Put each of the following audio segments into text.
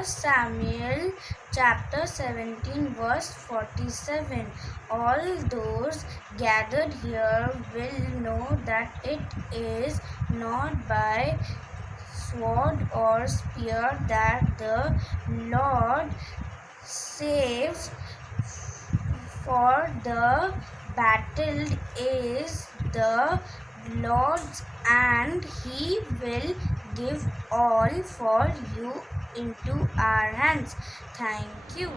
1 Samuel chapter 17 verse 47. All those gathered here will know that it is not by sword or spear that the Lord saves, for the battle is the Lord's, and He will give all for you into our hands. Thank you.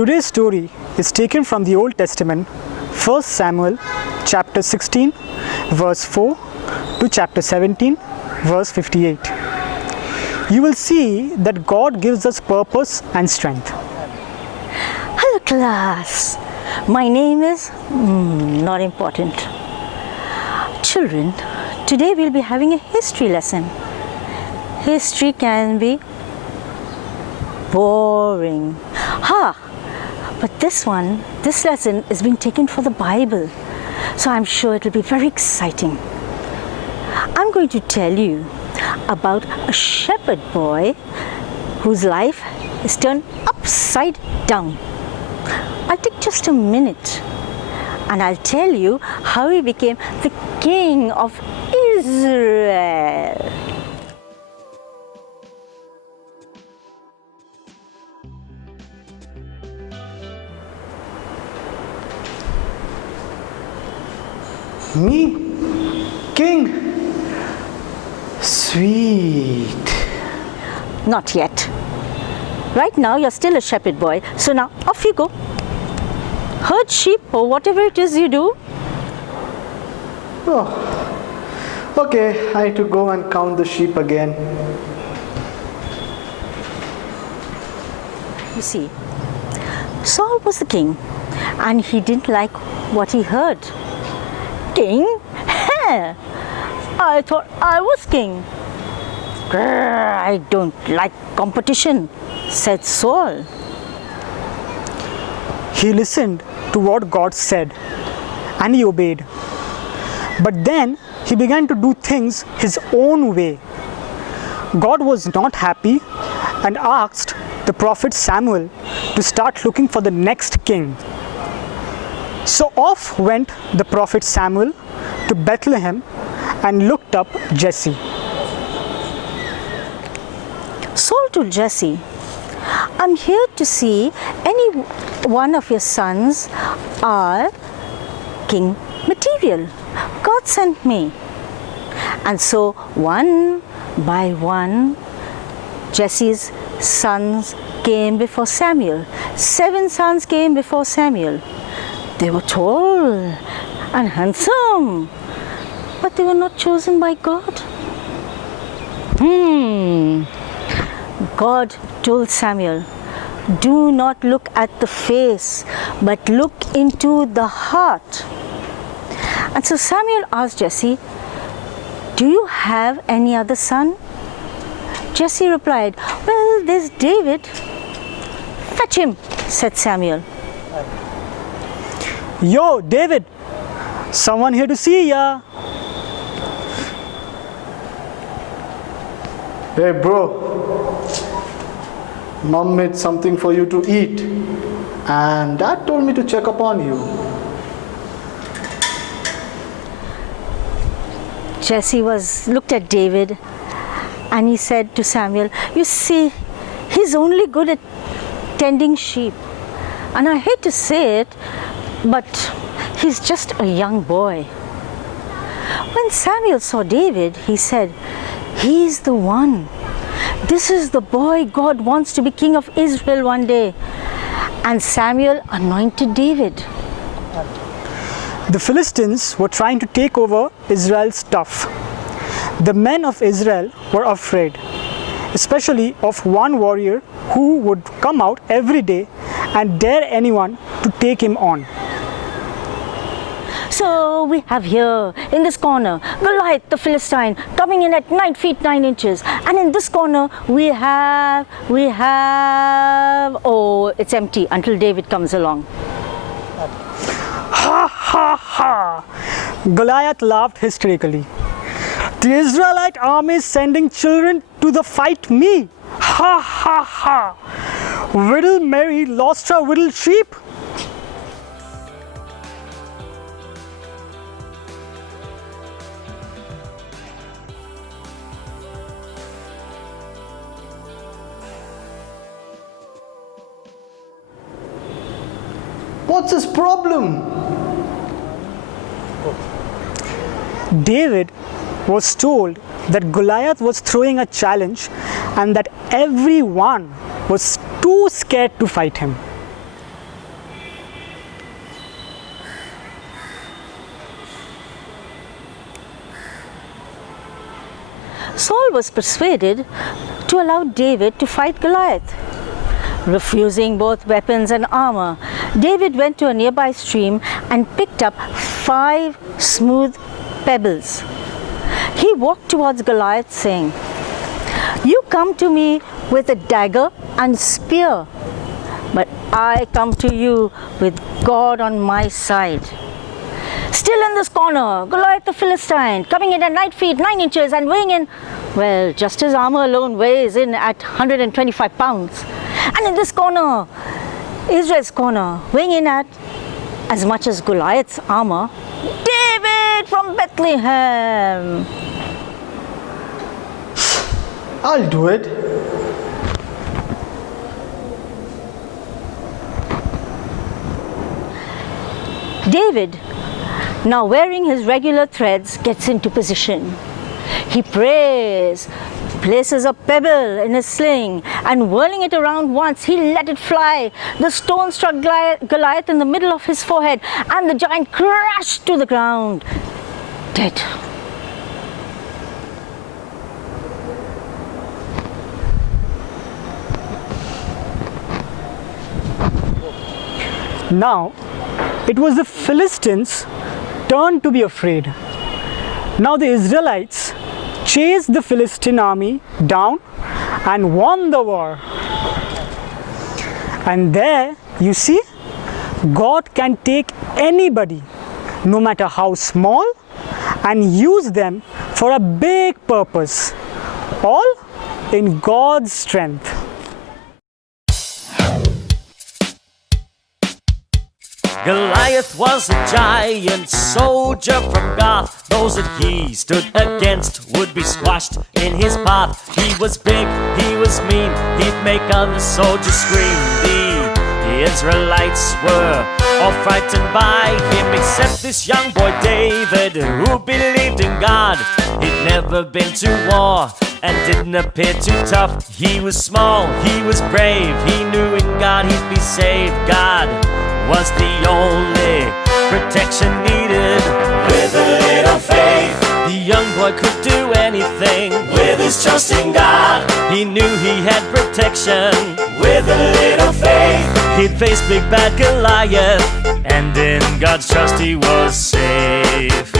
Today's story is taken from the Old Testament, 1 Samuel chapter 16 verse 4 to chapter 17 verse 58. You will see that God gives us purpose and strength. Hello class, my name is not important. Children, today we'll be having a history lesson. History can be boring. But this lesson is being taken for the Bible, so I'm sure it'll be very exciting. I'm going to tell you about a shepherd boy whose life is turned upside down. I'll take just a minute and I'll tell you how he became the king of Israel. Me? King? Sweet. Not yet. Right now you're still a shepherd boy, so now off you go. Herd sheep or whatever it is you do. Oh, okay, I have to go and count the sheep again. You see, Saul was the king and he didn't like what he heard. King? I thought I was king. I don't like competition, said Saul. He listened to what God said and he obeyed. But then he began to do things his own way. God was not happy and asked the prophet Samuel to start looking for the next king. So off went the prophet Samuel to Bethlehem and looked up Jesse. Saul told Jesse, I'm here to see any one of your sons are king material. God sent me. And so one by one, Jesse's sons came before Samuel. 7 sons came before Samuel. They were tall and handsome, but they were not chosen by God. God told Samuel, do not look at the face, but look into the heart. And so Samuel asked Jesse, do you have any other son? Jesse replied, well, there's David. Fetch him, said Samuel. Yo, David, someone here to see ya. Hey bro, Mom made something for you to eat and Dad told me to check upon you. Jesse looked at David and he said to Samuel, you see, he's only good at tending sheep. And I hate to say it, but he's just a young boy. When Samuel saw David, he said, he's the one. This is the boy God wants to be king of Israel one day. And Samuel anointed David. The Philistines were trying to take over Israel's stuff. The men of Israel were afraid, especially of one warrior who would come out every day and dare anyone to take him on. So we have here in this corner Goliath the Philistine coming in at 9 feet 9 inches, and in this corner we have oh, it's empty until David comes along. Ha ha ha! Goliath laughed hysterically. The Israelite army is sending children to the fight me. Ha ha ha! Little Mary lost her little sheep. What's his problem? David was told that Goliath was throwing a challenge and that everyone was too scared to fight him. Saul was persuaded to allow David to fight Goliath. Refusing both weapons and armor, David went to a nearby stream and picked up 5 smooth pebbles. He walked towards Goliath saying, "You come to me with a dagger and spear, but I come to you with God on my side." Still in this corner, Goliath the Philistine, coming in at 9 feet 9 inches and weighing in, well, just his armor alone weighs in at 125 pounds. And in this corner, Israel's corner, weighing in at as much as Goliath's armor, David from Bethlehem. I'll do it. David, now wearing his regular threads, gets into position. He prays, places a pebble in his sling, and whirling it around once, he let it fly. The stone struck Goliath in the middle of his forehead, and the giant crashed to the ground, dead. Now, it was the Philistines' turn to be afraid. Now the Israelites chased the Philistine army down and won the war. And there you see, God can take anybody, no matter how small, and use them for a big purpose, all in God's strength. Goliath was a giant soldier from Gath. Those that he stood against would be squashed in his path. He was big, he was mean, he'd make other soldiers scream. The Israelites were all frightened by him, except this young boy David, who believed in God. He'd never been to war and didn't appear too tough. He was small, he was brave, he knew in God he'd be saved. God was the only protection needed. With a little faith, the young boy could do anything. With his trust in God, he knew he had protection. With a little faith, he'd face big bad Goliath, and in God's trust he was safe.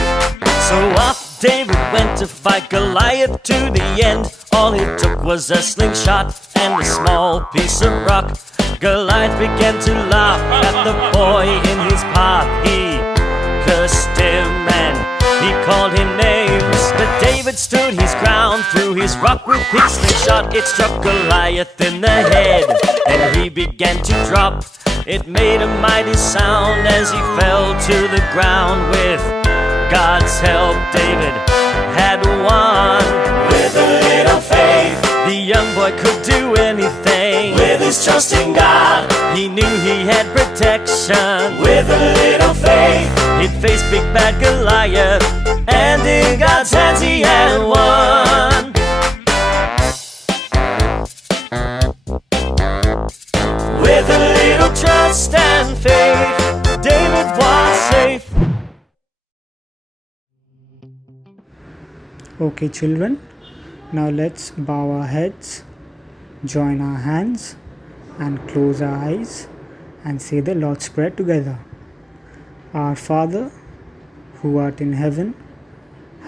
So off David went to fight Goliath to the end. All it took was a slingshot and a small piece of rock. Goliath began to laugh at the boy in his path. He cursed him and he called him names. But David stood his ground, threw his rock with his slingshot. It struck Goliath in the head and he began to drop. It made a mighty sound as he fell to the ground. With God's help, David had won. With a little faith, the young boy could do anything. With his trust in God, he knew he had protection. With a little faith, he'd face big bad Goliath, and in God's hands he had won. With a little trust and faith, David was safe. Okay, children, now let's bow our heads, join our hands, and close our eyes and say the Lord's Prayer together. Our Father, who art in heaven,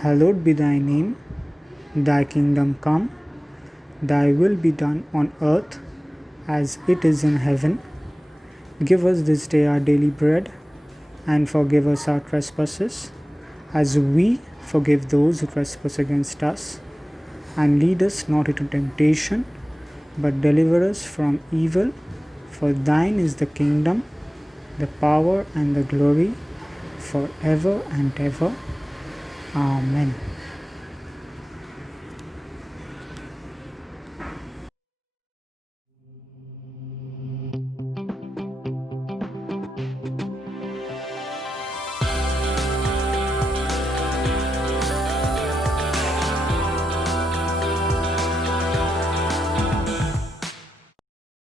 hallowed be thy name. Thy kingdom come, thy will be done on earth as it is in heaven. Give us this day our daily bread, and forgive us our trespasses, as we forgive those who trespass against us. And lead us not into temptation, but deliver us from evil. For thine is the kingdom, the power, and the glory, forever and ever. Amen.